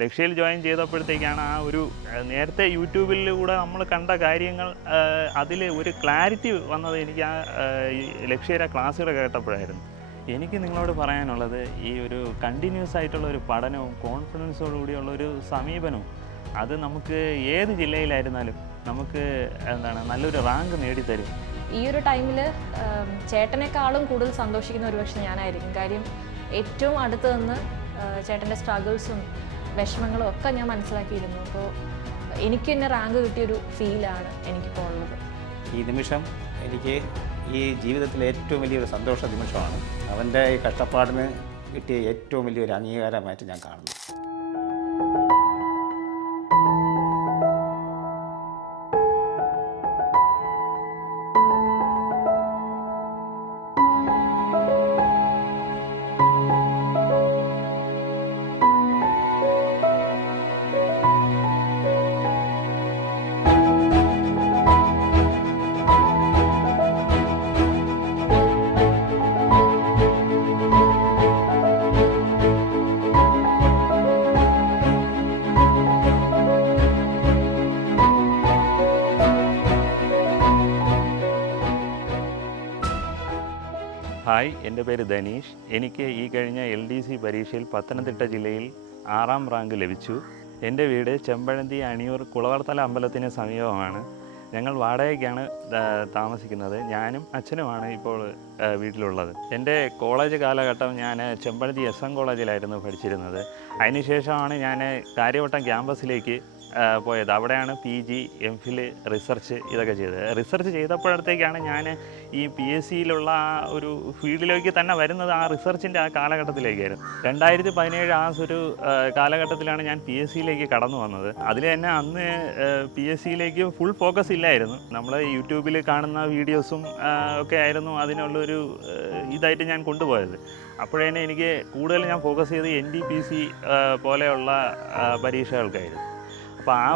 ലക്ഷ്യയിൽ join ചെയ്തപ്പോഴത്തേക്കാണ് ആ ഒരു നേരത്തെ യൂട്യൂബിലൂടെ നമ്മൾ കണ്ട കാര്യങ്ങൾ അതിൽ ഒരു ക്ലാരിറ്റി വന്നത് എനിക്ക് ആ ലക്ഷ്യയുടെ ക്ലാസ്സുകൾ കേട്ടപ്പോഴായിരുന്നു. എനിക്ക് നിങ്ങളോട് പറയാനുള്ളത് ഈ ഒരു കണ്ടിന്യൂസ് ആയിട്ടുള്ള ഒരു പഠനവും കോൺഫിഡൻസോടു കൂടിയുള്ള ഒരു സമീപനവും അത് നമുക്ക് ഏത് ജില്ലയിലായിരുന്നാലും നമുക്ക് എന്താണ് നല്ലൊരു റാങ്ക് നേടിത്തരും. ഈ ഒരു ടൈമിൽ ചേട്ടനേക്കാളും കൂടുതൽ സന്തോഷിക്കുന്ന ഒരു പക്ഷെ ഞാനായിരിക്കും. കാര്യം ഏറ്റവും അടുത്ത് നിന്ന് ചേട്ടന്റെ സ്ട്രഗിൾസും വിഷമങ്ങളും ഒക്കെ ഞാൻ മനസ്സിലാക്കിയിരുന്നു. അപ്പോൾ എനിക്ക് തന്നെ റാങ്ക് കിട്ടിയൊരു ഫീലാണ് എനിക്കിപ്പോൾ ഉള്ളത്. ഈ നിമിഷം എനിക്ക് ഈ ജീവിതത്തിലെ ഏറ്റവും വലിയൊരു സന്തോഷ നിമിഷമാണ്. അവന്റെ ഈ കഷ്ടപ്പാടിന് കിട്ടിയ ഏറ്റവും വലിയൊരു അംഗീകാരമായിട്ട് ഞാൻ കാണുന്നു. എന്റെ പേര് ധനീഷ്. എനിക്ക് ഈ കഴിഞ്ഞ എൽ ഡി സി പരീക്ഷയിൽ പത്തനംതിട്ട ജില്ലയിൽ ആറാം റാങ്ക് ലഭിച്ചു. എന്റെ വീട് ചെമ്പഴന്തി അണിയൂർ കുളവർത്തല അമ്പലത്തിന് സമീപമാണ്. ഞങ്ങൾ വാടകയ്ക്കാണ് താമസിക്കുന്നത്. ഞാനും അച്ഛനുമാണ് ഇപ്പോൾ വീട്ടിലുള്ളത്. എന്റെ കോളേജ് കാലഘട്ടം ഞാൻ ചെമ്പഴന്തി എസ് എം കോളേജിലായിരുന്നു പഠിച്ചിരുന്നത്. അതിനുശേഷമാണ് ഞാൻ കാര്യവട്ടം ക്യാമ്പസിലേക്ക് പോയത്. അവിടെയാണ് P G M Phil research ഇതൊക്കെ ചെയ്തത്. റിസർച്ച് ചെയ്തപ്പോഴത്തേക്കാണ് ഞാൻ ഈ പി എസ് സിയിലുള്ള ആ ഒരു ഫീൽഡിലേക്ക് തന്നെ വരുന്നത് ആ റിസർച്ചിന്റെ ആ കാലഘട്ടത്തിലേക്കായിരുന്നു. രണ്ടായിരത്തി പതിനേഴ് ആ ഒരു കാലഘട്ടത്തിലാണ് ഞാൻ പി എസ് സിയിലേക്ക് കടന്നു വന്നത്. അതിൽ തന്നെ അന്ന് പി എസ് സിയിലേക്ക് ഫുൾ ഫോക്കസ് ഇല്ലായിരുന്നു. നമ്മൾ യൂട്യൂബിൽ കാണുന്ന വീഡിയോസും ഒക്കെ ആയിരുന്നു അതിനുള്ളൊരു ഇതായിട്ട് ഞാൻ കൊണ്ടുപോയത്. അപ്പോഴേനെ എനിക്ക് കൂടുതൽ ഞാൻ ഫോക്കസ് ചെയ്ത് എൻ ഡി പി സി പോലെയുള്ള പരീക്ഷകൾക്കായിരുന്നു. അപ്പോൾ ആ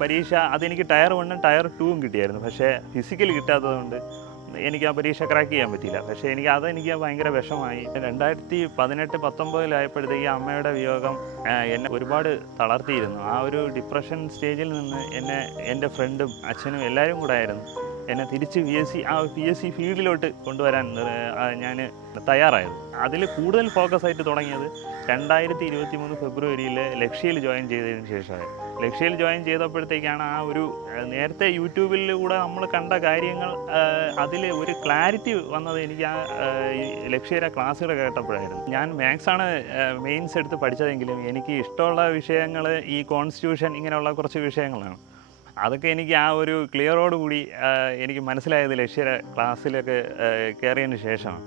പരീക്ഷ അതെനിക്ക് ടയർ വണ്ണും ടയർ ടൂവും കിട്ടിയായിരുന്നു. പക്ഷേ ഫിസിക്കൽ കിട്ടാത്തതുകൊണ്ട് എനിക്ക് ആ പരീക്ഷ ക്രാക്ക് ചെയ്യാൻ പറ്റിയില്ല. പക്ഷേ എനിക്ക് അതെനിക്ക് ഭയങ്കര വിഷമായി. രണ്ടായിരത്തി പതിനെട്ട് പത്തൊമ്പതിലായപ്പോഴത്തേക്ക് അമ്മയുടെ വിയോഗം എന്നെ ഒരുപാട് തളർത്തിയിരുന്നു. ആ ഒരു ഡിപ്രഷൻ സ്റ്റേജിൽ നിന്ന് എന്നെ എന്റെ ഫ്രണ്ടും അച്ഛനും എല്ലാവരും കൂടെ ആയിരുന്നു. എന്നെ തിരിച്ച് പി എസ് സി ആ പി എസ് സി ഫീൽഡിലോട്ട് കൊണ്ടുവരാൻ ഞാൻ തയ്യാറായത് അതിൽ കൂടുതൽ ഫോക്കസ് ആയിട്ട് തുടങ്ങിയത് രണ്ടായിരത്തി ഇരുപത്തി മൂന്ന് ഫെബ്രുവരിയിൽ ലക്ഷ്യയിൽ ജോയിൻ ചെയ്തതിന് ശേഷമായി ലക്ഷ്യയിൽ ജോയിൻ ചെയ്തപ്പോഴത്തേക്കാണ് ആ ഒരു നേരത്തെ യൂട്യൂബിലൂടെ നമ്മൾ കണ്ട കാര്യങ്ങൾ അതിൽ ഒരു ക്ലാരിറ്റി വന്നത് എനിക്ക് ആ ലക്ഷ്യയുടെ ക്ലാസ്സുകൾ കേട്ടപ്പോഴായിരുന്നു. ഞാൻ മാത്സാണ് മെയിൻസ് എടുത്ത് പഠിച്ചതെങ്കിലും എനിക്ക് ഇഷ്ടമുള്ള വിഷയങ്ങൾ ഈ കോൺസ്റ്റിറ്റ്യൂഷൻ ഇങ്ങനെയുള്ള കുറച്ച് വിഷയങ്ങളാണ്. അതൊക്കെ എനിക്ക് ആ ഒരു ക്ലിയറോട് കൂടി എനിക്ക് മനസ്സിലായത് ലക്ഷ്യ ക്ലാസ്സിലൊക്കെ കയറിയതിന് ശേഷമാണ്.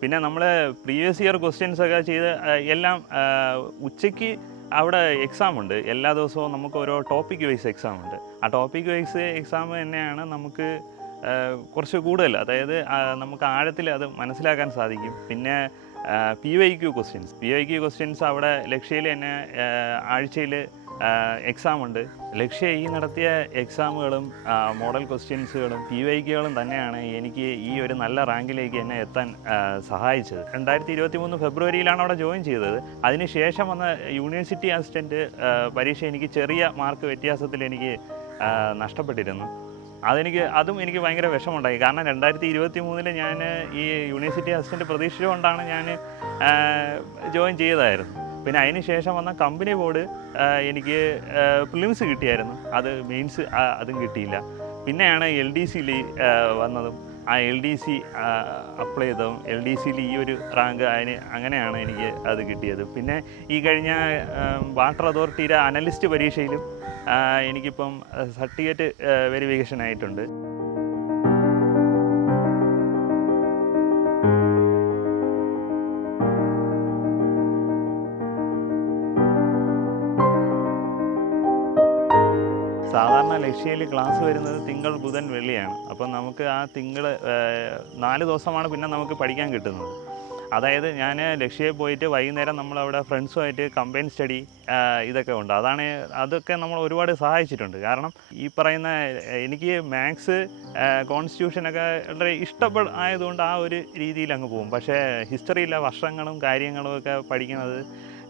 പിന്നെ നമ്മൾ പ്രീവിയസ് ഇയർ ക്വസ്റ്റ്യൻസ് ഒക്കെ ചെയ്ത് എല്ലാം ഉച്ചയ്ക്ക് അവിടെ എക്സാം ഉണ്ട്. എല്ലാ ദിവസവും നമുക്ക് ഓരോ ടോപ്പിക് വൈസ് എക്സാം ഉണ്ട്. ആ ടോപ്പിക് വൈസ് എക്സാം തന്നെയാണ് നമുക്ക് കുറച്ച് കൂടുതൽ. അതായത് നമുക്ക് ആഴത്തിൽ അത് മനസ്സിലാക്കാൻ സാധിക്കും. പിന്നെ P Y Q questions P Y Q questions അവിടെ ലക്ഷ്യയിൽ തന്നെ ആഴ്ചയിൽ എക്സാം ഉണ്ട്. ലക്ഷ്യ ഈ നടത്തിയ എക്സാമുകളും മോഡൽ ക്വസ്റ്റ്യൻസുകളും പി വൈക്കുകളും തന്നെയാണ് എനിക്ക് ഈ ഒരു നല്ല റാങ്കിലേക്ക് എന്നെ എത്താൻ സഹായിച്ചത്. രണ്ടായിരത്തി ഇരുപത്തി മൂന്ന് ഫെബ്രുവരിയിലാണ് അവിടെ ജോയിൻ ചെയ്തത്. അതിനുശേഷം വന്ന യൂണിവേഴ്സിറ്റി അസിസ്റ്റന്റ് പരീക്ഷ എനിക്ക് ചെറിയ മാർക്ക് വ്യത്യാസത്തിൽ എനിക്ക് നഷ്ടപ്പെട്ടിരുന്നു. അതെനിക്ക് അതും എനിക്ക് ഭയങ്കര വിഷമമുണ്ടായി. കാരണം രണ്ടായിരത്തി ഇരുപത്തി മൂന്നിൽ ഞാൻ ഈ യൂണിവേഴ്സിറ്റി അസിസ്റ്റന്റ് പ്രതീക്ഷിച്ചുകൊണ്ടാണ് ഞാൻ ജോയിൻ ചെയ്തതായിരുന്നു. പിന്നെ അതിന് ശേഷം വന്ന കമ്പനി ബോർഡ് എനിക്ക് പ്രിലിംസ് കിട്ടിയായിരുന്നു. അത് മെയിൻസ് അതും കിട്ടിയില്ല. പിന്നെയാണ് എൽ ഡി സിയിൽ വന്നതും. ആ എൽ ഡി സി അപ്ലൈ ചെയ്തതും. എൽ ഡി സിയിൽ ഈ ഒരു റാങ്ക് അതിന് അങ്ങനെയാണ് എനിക്ക് അത് കിട്ടിയത്. പിന്നെ ഈ കഴിഞ്ഞ വാട്ടർ അതോറിറ്റിയുടെ അനലിസ്റ്റ് പരീക്ഷയിലും എനിക്കിപ്പം സർട്ടിഫിക്കറ്റ് വെരിഫിക്കേഷൻ ആയിട്ടുണ്ട്. സാധാരണ ലക്ഷ്യയിൽ ക്ലാസ് വരുന്നത് തിങ്കൾ ബുധൻ വെള്ളിയാണ്. അപ്പം നമുക്ക് ആ തിങ്കൾ നാല് ദിവസമാണ് പിന്നെ നമുക്ക് പഠിക്കാൻ കിട്ടുന്നത്. അതായത് ഞാൻ ലക്ഷ്യയിൽ പോയിട്ട് വൈകുന്നേരം നമ്മളവിടെ ഫ്രണ്ട്സുമായിട്ട് കമ്പൈൻ സ്റ്റഡി ഇതൊക്കെ ഉണ്ട്. അതാണ് അതൊക്കെ നമ്മൾ ഒരുപാട് സഹായിച്ചിട്ടുണ്ട്. കാരണം ഈ പറയുന്ന എനിക്ക് മാത്സ് കോൺസ്റ്റിറ്റ്യൂഷനൊക്കെ വളരെ ഇഷ്ടപ്പെട ആയതുകൊണ്ട് ആ ഒരു രീതിയിൽ അങ്ങ് പോകും. പക്ഷേ ഹിസ്റ്ററിയിലെ വർഷങ്ങളും കാര്യങ്ങളും ഒക്കെ പഠിക്കുന്നത്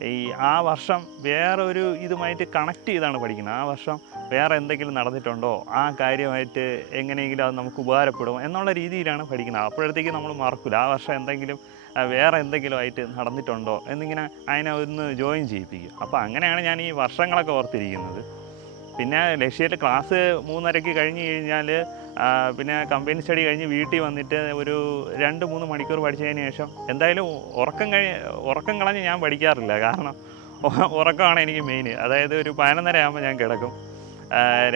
ഈ ആ വർഷം വേറെ ഒരു ഇതുമായിട്ട് കണക്ട് ചെയ്താണ് പഠിക്കുന്നത്. ആ വർഷം വേറെ എന്തെങ്കിലും നടന്നിട്ടുണ്ടോ? ആ കാര്യമായിട്ട് എങ്ങനെയെങ്കിലും അത് നമുക്ക് ഉപകാരപ്പെടും എന്നുള്ള രീതിയിലാണ് പഠിക്കുന്നത്. അപ്പോഴത്തേക്ക് നമ്മൾ മറക്കില്ല ആ വർഷം എന്തെങ്കിലും വേറെ എന്തെങ്കിലും ആയിട്ട് നടന്നിട്ടുണ്ടോ? എന്നിങ്ങനെ അതിനെ ഒന്ന് ജോയിൻ ചെയ്യിപ്പിക്കും. അപ്പോൾ അങ്ങനെയാണ് ഞാൻ ഈ വർഷങ്ങളൊക്കെ ഓർത്തിരിക്കുന്നത്. പിന്നെ ലക്ഷ്യത്തിൽ ക്ലാസ് മൂന്നരയ്ക്ക് കഴിഞ്ഞ് കഴിഞ്ഞാൽ പിന്നെ കമ്പനി സ്റ്റഡി കഴിഞ്ഞ് വീട്ടിൽ വന്നിട്ട് ഒരു രണ്ട് മൂന്ന് മണിക്കൂർ പഠിച്ചതിന് ശേഷം എന്തായാലും ഉറക്കം കഴി ഉറക്കം കളഞ്ഞ് ഞാൻ പഠിക്കാറില്ല. കാരണം ഉറക്കമാണ് എനിക്ക് മെയിൻ അതായത് ഒരു പതിനൊന്നര ആകുമ്പോൾ ഞാൻ കിടക്കും.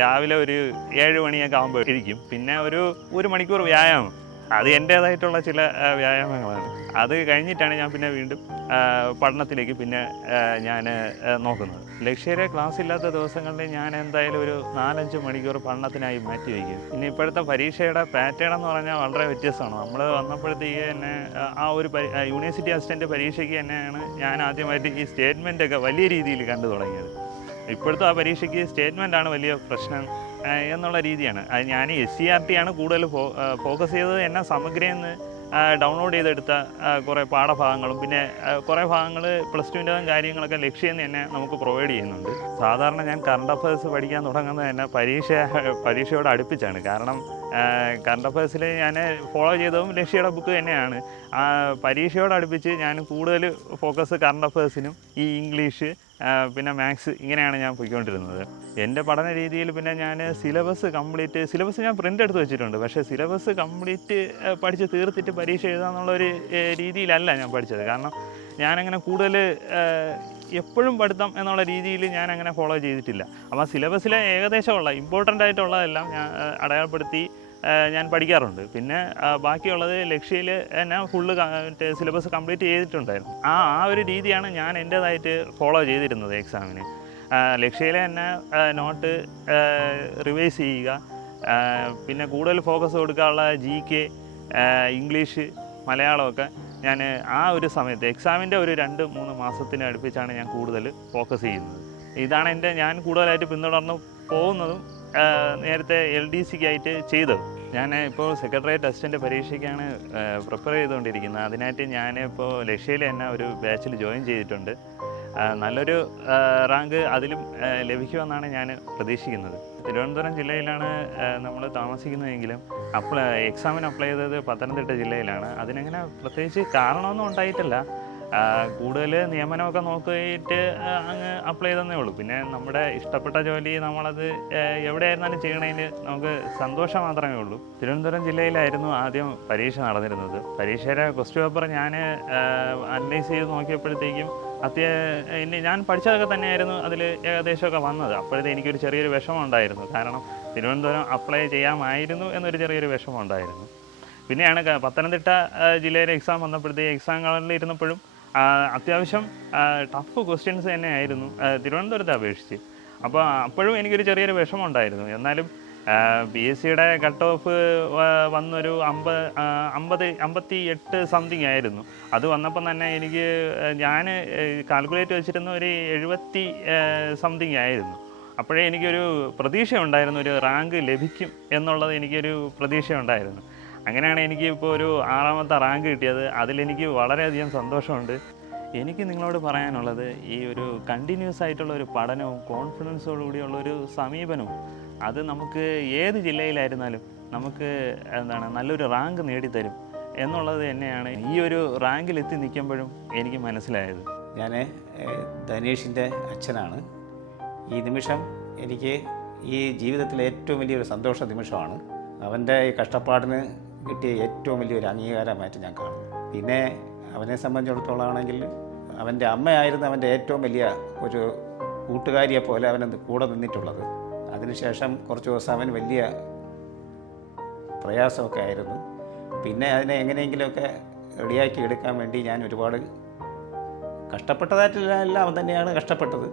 രാവിലെ ഒരു ഏഴ് മണിയൊക്കെ ആകുമ്പോൾ ഇരിക്കും പിന്നെ ഒരു ഒരു മണിക്കൂർ വ്യായാമം. അത് എന്റേതായിട്ടുള്ള ചില വ്യായാമങ്ങളാണ്. അത് കഴിഞ്ഞിട്ടാണ് ഞാൻ പിന്നെ വീണ്ടും പഠനത്തിലേക്ക് പിന്നെ ഞാൻ നോക്കുന്നത്. ലക്ഷ്യരെ ക്ലാസ് ഇല്ലാത്ത ദിവസങ്ങളിൽ ഞാൻ എന്തായാലും ഒരു നാലഞ്ച് മണിക്കൂർ പഠനത്തിനായി മാറ്റി വയ്ക്കും. ഇനി ഇപ്പോഴത്തെ പരീക്ഷയുടെ പാറ്റേൺ എന്ന് പറഞ്ഞാൽ വളരെ വ്യത്യസ്തമാണ്. നമ്മൾ വന്നപ്പോഴത്തേക്ക് തന്നെ ആ, ഒരു യൂണിവേഴ്സിറ്റി അസിസ്റ്റന്റ് പരീക്ഷയ്ക്ക് തന്നെയാണ് ഞാൻ ആദ്യമായിട്ട് ഈ സ്റ്റേറ്റ്മെന്റ് ഒക്കെ വലിയ രീതിയിൽ കണ്ടു തുടങ്ങിയത്. ഇപ്പോഴത്തെ ആ പരീക്ഷയ്ക്ക് സ്റ്റേറ്റ്മെന്റാണ് വലിയ പ്രശ്നം. എന്നുള്ള രീതിയാണ്. ഞാൻ എസ് സി ആർ ടി ആണ് കൂടുതൽ ഫോക്കസ് ചെയ്തത്. എന്നെ സമഗ്രയിൽ നിന്ന് ഡൗൺലോഡ് ചെയ്തെടുത്ത കുറേ പാഠഭാഗങ്ങളും പിന്നെ കുറേ ഭാഗങ്ങൾ പ്ലസ് ടുവിന്റെതും കാര്യങ്ങളൊക്കെ ലക്ഷ്യം തന്നെ നമുക്ക് പ്രൊവൈഡ് ചെയ്യുന്നുണ്ട്. സാധാരണ ഞാൻ കറണ്ട് അഫയേഴ്സ് പഠിക്കാൻ തുടങ്ങുന്നത് തന്നെ പരീക്ഷ പരീക്ഷയോട് അടുപ്പിച്ചാണ്. കാരണം കറണ്ട് അഫയേഴ്സിൽ ഞാൻ ഫോളോ ചെയ്തതും ലക്ഷ്യയുടെ ബുക്ക് തന്നെയാണ്. പരീക്ഷയോട് അടുപ്പിച്ച് ഞാൻ കൂടുതൽ ഫോക്കസ് കറണ്ട് അഫയേഴ്സിനും ഈ ഇംഗ്ലീഷ് പിന്നെ മാത്സ് ഇങ്ങനെയാണ് ഞാൻ പോയിക്കൊണ്ടിരുന്നത്. എന്റെ പഠന രീതിയിൽ പിന്നെ ഞാൻ സിലബസ് കംപ്ലീറ്റ് സിലബസ് ഞാൻ പ്രിന്റ് എടുത്ത് വെച്ചിട്ടുണ്ട്. പക്ഷേ സിലബസ് കംപ്ലീറ്റ് പഠിച്ച് തീർത്തിട്ട് പരീക്ഷ എഴുതാമെന്നുള്ളൊരു രീതിയിലല്ല ഞാൻ പഠിച്ചത്. കാരണം ഞാനങ്ങനെ കൂടുതൽ എപ്പോഴും പഠിത്തം എന്നുള്ള രീതിയിൽ ഞാൻ അങ്ങനെ ഫോളോ ചെയ്തിട്ടില്ല അപ്പോൾ സിലബസിലെ ഏകദേശമുള്ള ഇമ്പോർട്ടന്റ് ആയിട്ടുള്ളതെല്ലാം ഞാൻ അടയാളപ്പെടുത്തി ഞാൻ പഠിക്കാറുണ്ട്. പിന്നെ ബാക്കിയുള്ളത് ലക്ഷ്യയിൽ തന്നെ ഫുള്ള് സിലബസ് കംപ്ലീറ്റ് ചെയ്തിട്ടുണ്ടായിരുന്നു. ആ ആ ഒരു രീതിയാണ് ഞാൻ എന്റേതായിട്ട് ഫോളോ ചെയ്തിരുന്നത് എക്സാമിന് ലക്ഷ്യയിലെ തന്നെ നോട്ട് റിവൈസ് ചെയ്യുക പിന്നെ കൂടുതൽ ഫോക്കസ് കൊടുക്കാനുള്ള ജി കെ ഇംഗ്ലീഷ് മലയാളമൊക്കെ ഞാൻ ആ ഒരു സമയത്ത് എക്സാമിന്റെ ഒരു രണ്ട് മൂന്ന് മാസത്തിന് അടുപ്പിച്ചാണ് ഞാൻ കൂടുതൽ ഫോക്കസ് ചെയ്യുന്നത്. ഇതാണ് എന്റെ ഞാൻ കൂടുതലായിട്ട് പിന്തുടർന്ന് പോകുന്നതും നേരത്തെ എൽ ഡി സിക്ക് ആയിട്ട് ചെയ്തത് ഞാൻ ഇപ്പോൾ സെക്രട്ടറിയേറ്റ് അസിസ്റ്റന്റ് പരീക്ഷയ്ക്കാണ് പ്രിപ്പയർ ചെയ്തുകൊണ്ടിരിക്കുന്നത്. അതിനായിട്ട് ഞാൻ ഇപ്പോൾ ലക്ഷ്യയിൽ തന്നെ ഒരു ബാച്ചിൽ ജോയിൻ ചെയ്തിട്ടുണ്ട്. നല്ലൊരു റാങ്ക് അതിലും ലഭിക്കുമെന്നാണ് ഞാൻ പ്രതീക്ഷിക്കുന്നത്. തിരുവനന്തപുരം ജില്ലയിലാണ് നമ്മൾ താമസിക്കുന്നതെങ്കിലും അപ്ലൈ എക്സാമിന് അപ്ലൈ ചെയ്തത് പത്തനംതിട്ട ജില്ലയിലാണ്. അതിനങ്ങനെ പ്രത്യേകിച്ച് കാരണമൊന്നും ഉണ്ടായിട്ടില്ല. കൂടുതൽ നിയമനമൊക്കെ നോക്കിയിട്ട് അങ്ങ് അപ്ലൈ ചെയ്തതന്നേ ഉള്ളൂ. പിന്നെ നമ്മുടെ ഇഷ്ടപ്പെട്ട ജോലി നമ്മളത് എവിടെയായിരുന്നാലും ചെയ്യണതിൽ നമുക്ക് സന്തോഷം മാത്രമേ ഉള്ളൂ. തിരുവനന്തപുരം ജില്ലയിലായിരുന്നു ആദ്യം പരീക്ഷ നടന്നിരുന്നത്. പരീക്ഷയുടെ ക്വസ്റ്റ്യൻ പേപ്പർ ഞാൻ അനലൈസ് ചെയ്ത് നോക്കിയപ്പോഴത്തേക്കും അത്യ ഇനി ഞാൻ പഠിച്ചതൊക്കെ തന്നെയായിരുന്നു അതിൽ ഏകദേശമൊക്കെ വന്നത്. അപ്പോഴത്തെ എനിക്കൊരു ചെറിയൊരു വിഷമം ഉണ്ടായിരുന്നു കാരണം തിരുവനന്തപുരം അപ്ലൈ ചെയ്യാമായിരുന്നു എന്നൊരു ചെറിയൊരു വിഷമം ഉണ്ടായിരുന്നു പിന്നെയാണ് പത്തനംതിട്ട ജില്ലയിലെ എക്സാം വന്നപ്പോഴത്തേക്ക് എക്സാം എക്സാമുകളിൽ ഇരുന്നപ്പോഴും അത്യാവശ്യം ടഫ് ക്വസ്റ്റ്യൻസ് തന്നെയായിരുന്നു. ആയിരുന്നു തിരുവനന്തപുരത്തെ അപേക്ഷിച്ച്. അപ്പോൾ അപ്പോഴും എനിക്കൊരു ചെറിയൊരു വിഷമം ഉണ്ടായിരുന്നു എന്നാലും പി എസ് സിയുടെ കട്ട് ഓഫ് വന്നൊരു അമ്പത് അമ്പത് അമ്പത്തി എട്ട് സംതിങ് ആയിരുന്നു. അത് വന്നപ്പം തന്നെ എനിക്ക് ഞാൻ കാൽക്കുലേറ്റ് വെച്ചിരുന്ന ഒരു എഴുപത്തി സംതിങ് ആയിരുന്നു. അപ്പോഴേ എനിക്കൊരു പ്രതീക്ഷ ഉണ്ടായിരുന്നു ഒരു റാങ്ക് ലഭിക്കും എന്നുള്ളത് എനിക്കൊരു പ്രതീക്ഷ ഉണ്ടായിരുന്നു അങ്ങനെയാണ് എനിക്ക് ഇപ്പോൾ ഒരു ആറാമത്തെ റാങ്ക് കിട്ടിയത്. അതിലെനിക്ക് വളരെയധികം സന്തോഷമുണ്ട്. എനിക്ക് നിങ്ങളോട് പറയാനുള്ളത് ഈ ഒരു കണ്ടിന്യൂസ് ആയിട്ടുള്ള ഒരു പഠനവും കോൺഫിഡൻസോടുകൂടിയുള്ള ഒരു സമീപനവും അത് നമുക്ക് ഏത് ജില്ലയിലായിരുന്നാലും നമുക്ക് എന്താണ് നല്ലൊരു റാങ്ക് നേടിത്തരും എന്നുള്ളത് തന്നെയാണ് ഈ ഒരു റാങ്കിൽ എത്തി നിൽക്കുമ്പോഴും എനിക്ക് മനസ്സിലായത്. ഞാൻ ധനേഷിന്റെ അച്ഛനാണ്. ഈ നിമിഷം എനിക്ക് ഈ ജീവിതത്തിലെ ഏറ്റവും വലിയൊരു സന്തോഷ നിമിഷമാണ്. അവന്റെ ഈ കഷ്ടപ്പാടിന് കിട്ടിയ ഏറ്റവും വലിയൊരു അംഗീകാരമായിട്ട് ഞാൻ കാണുന്നു. പിന്നെ അവനെ സംബന്ധിച്ചിടത്തോളം ആണെങ്കിൽ അവന്റെ അമ്മയായിരുന്നു അവന്റെ ഏറ്റവും വലിയ ഒരു കൂട്ടുകാരിയെ പോലെ അവൻ കൂടെ നിന്നിട്ടുള്ളത്. അതിനുശേഷം കുറച്ച് ദിവസം അവൻ വലിയ പ്രയാസമൊക്കെ ആയിരുന്നു. പിന്നെ അതിനെ എങ്ങനെയെങ്കിലുമൊക്കെ റെഡിയാക്കി എടുക്കാൻ വേണ്ടി ഞാൻ ഒരുപാട് കഷ്ടപ്പെട്ടതായിട്ടില്ല അവൻ തന്നെയാണ് കഷ്ടപ്പെട്ടത്.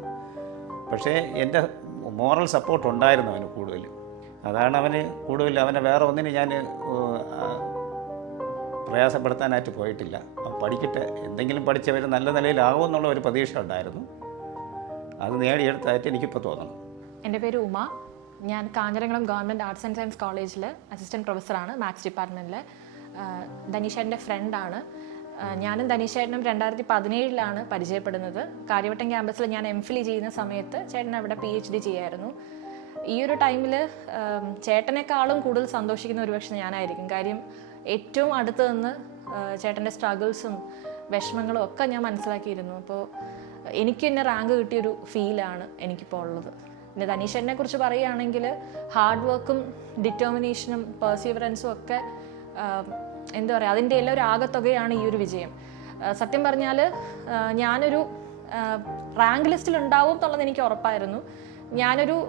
പക്ഷേ എന്റെ മോറൽ സപ്പോർട്ട് ഉണ്ടായിരുന്നു അവന് കൂടുതൽ അതാണ് അവന് കൂടുതൽ അവനെ വേറെ ഒന്നിനും ഞാൻ പ്രയാസപ്പെടുത്താനായിട്ട് പോയിട്ടില്ല. പഠിക്കട്ടെ. എന്തെങ്കിലും പഠിച്ചവർ നല്ല നിലയിലാകും എന്നുള്ള ഒരു പ്രതീക്ഷ ഉണ്ടായിരുന്നു. അത് നേടിയെടുത്തായിട്ട് എനിക്കിപ്പോൾ തോന്നണം. എന്റെ പേര് ഉമ. ഞാൻ Kanjiramkulam government arts and science കോളേജിൽ അസിസ്റ്റന്റ് പ്രൊഫസറാണ് മാത്സ് ഡിപ്പാർട്ട്മെന്റിൽ ധനീഷന്റെ ഫ്രണ്ടാണ്. ഞാനും ധനീഷേട്ടനും രണ്ടായിരത്തി പതിനേഴിലാണ് പരിചയപ്പെടുന്നത്. കാര്യവട്ടം ക്യാമ്പസിൽ ഞാൻ എം ഫിൽ ചെയ്യുന്ന സമയത്ത് ചേട്ടൻ അവിടെ പി എച്ച് ഡി ചെയ്യായിരുന്നു. ഈ ഒരു ടൈമിൽ ചേട്ടനേക്കാളും കൂടുതൽ സന്തോഷിക്കുന്ന ഒരു പക്ഷെ ഞാനായിരിക്കും. കാര്യം ഏറ്റവും അടുത്ത് നിന്ന് ചേട്ടന്റെ സ്ട്രഗിൾസും വിഷമങ്ങളും ഒക്കെ ഞാൻ മനസ്സിലാക്കിയിരുന്നു. അപ്പോൾ എനിക്ക് തന്നെ റാങ്ക് കിട്ടിയൊരു ഫീലാണ് എനിക്കിപ്പോൾ ഉള്ളത്. പിന്നെ തനീഷനെ കുറിച്ച് പറയുകയാണെങ്കിൽ ഹാർഡ് വർക്കും ഡിറ്റർമിനേഷനും പെർസീവറൻസും ഒക്കെ എന്താ പറയുക അതിന്റെ എല്ലാം ഒരു ആകത്തുകയാണ് ഈ ഒരു വിജയം. സത്യം പറഞ്ഞാൽ ഞാനൊരു റാങ്ക് ലിസ്റ്റിൽ ഉണ്ടാവും എന്നുള്ളത് എനിക്ക് ഉറപ്പായിരുന്നു. ഞാനൊരു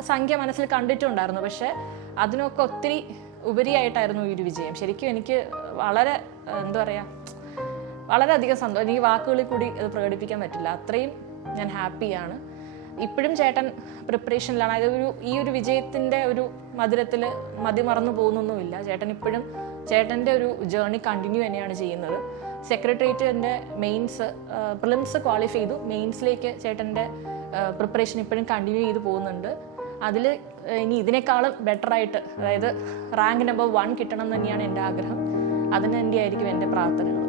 സംഖ്യ മനസ്സിൽ കണ്ടിട്ടുണ്ടായിരുന്നു. പക്ഷെ അതിനൊക്കെ ഒത്തിരി ഉപരിയായിട്ടായിരുന്നു ഈ ഒരു വിജയം. ശരിക്കും എനിക്ക് വളരെ എന്താ പറയുക വളരെയധികം സന്തോഷം എനിക്ക് വാക്കുകളിൽ കൂടി ഇത് പ്രകടിപ്പിക്കാൻ പറ്റില്ല. അത്രയും ഞാൻ ഹാപ്പിയാണ്. ഇപ്പോഴും ചേട്ടൻ പ്രിപ്പറേഷനിലാണ് അതായത് ഒരു ഈ ഒരു വിജയത്തിന്റെ ഒരു മധുരത്തിൽ മതിമറന്നു പോകുന്നൊന്നുമില്ല. ചേട്ടൻ ഇപ്പോഴും ചേട്ടന്റെ ഒരു ജേർണി കണ്ടിന്യൂ തന്നെയാണ് ചെയ്യുന്നത്. സെക്രട്ടേറിയറ്റിന്റെ മെയിൻസ് പ്രിലിംസ് ക്വാളിഫൈ ചെയ്തു. മെയിൻസിലേക്ക് ചേട്ടന്റെ പ്രിപ്പറേഷൻ ഇപ്പോഴും കണ്ടിന്യൂ ചെയ്ത് പോകുന്നുണ്ട്. അതിൽ ഇനി ഇതിനേക്കാളും ബെറ്റർ ആയിട്ട് അതായത് റാങ്ക് നമ്പർ വൺ കിട്ടണം തന്നെയാണ് എന്റെ ആഗ്രഹം. അതിന് തന്നെയായിരിക്കും എന്റെ പ്രാർത്ഥനകൾ.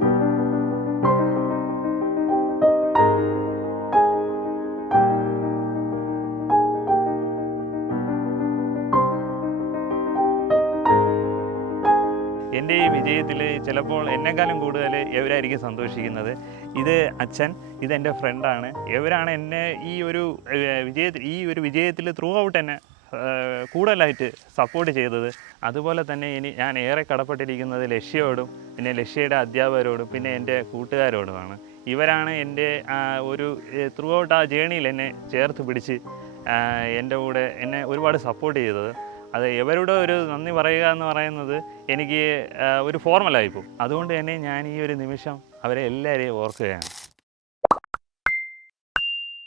എന്റെ ഈ വിജയത്തിൽ ചിലപ്പോൾ എന്നെക്കാളും കൂടുതൽ എവരായിരിക്കും സന്തോഷിക്കുന്നത്. ഇത് അച്ഛൻ ഇതെന്റെ ഫ്രണ്ടാണ് എവരാണ് എന്നെ ഈ ഒരു വിജയത്തിൽ ഈ ഒരു വിജയത്തിൽ ത്രൂ ഔട്ട് എന്നെ കൂടുതലായിട്ട് സപ്പോർട്ട് ചെയ്തത്. അതുപോലെ തന്നെ ഇനി ഞാൻ ഏറെ കടപ്പെട്ടിരിക്കുന്നത് ലക്ഷ്യയോടും പിന്നെ ലക്ഷ്യയുടെ അധ്യാപകരോടും പിന്നെ എന്റെ കൂട്ടുകാരോടുമാണ്. ഇവരാണ് എന്റെ ഒരു ത്രൂ ഔട്ട് ആ ജേണിയിൽ എന്നെ ചേർത്ത് പിടിച്ച് എന്റെ കൂടെ എന്നെ ഒരുപാട് സപ്പോർട്ട് ചെയ്തത്. അത് ഇവരുടെ ഒരു നന്ദി പറയുക എന്ന് പറയുന്നത് എനിക്ക് ഒരു ഫോർമലായിപ്പോൾ അതുകൊണ്ട് തന്നെ ഞാൻ ഈ ഒരു നിമിഷം അവരെ എല്ലാവരെയും ഓർക്കുകയാണ്.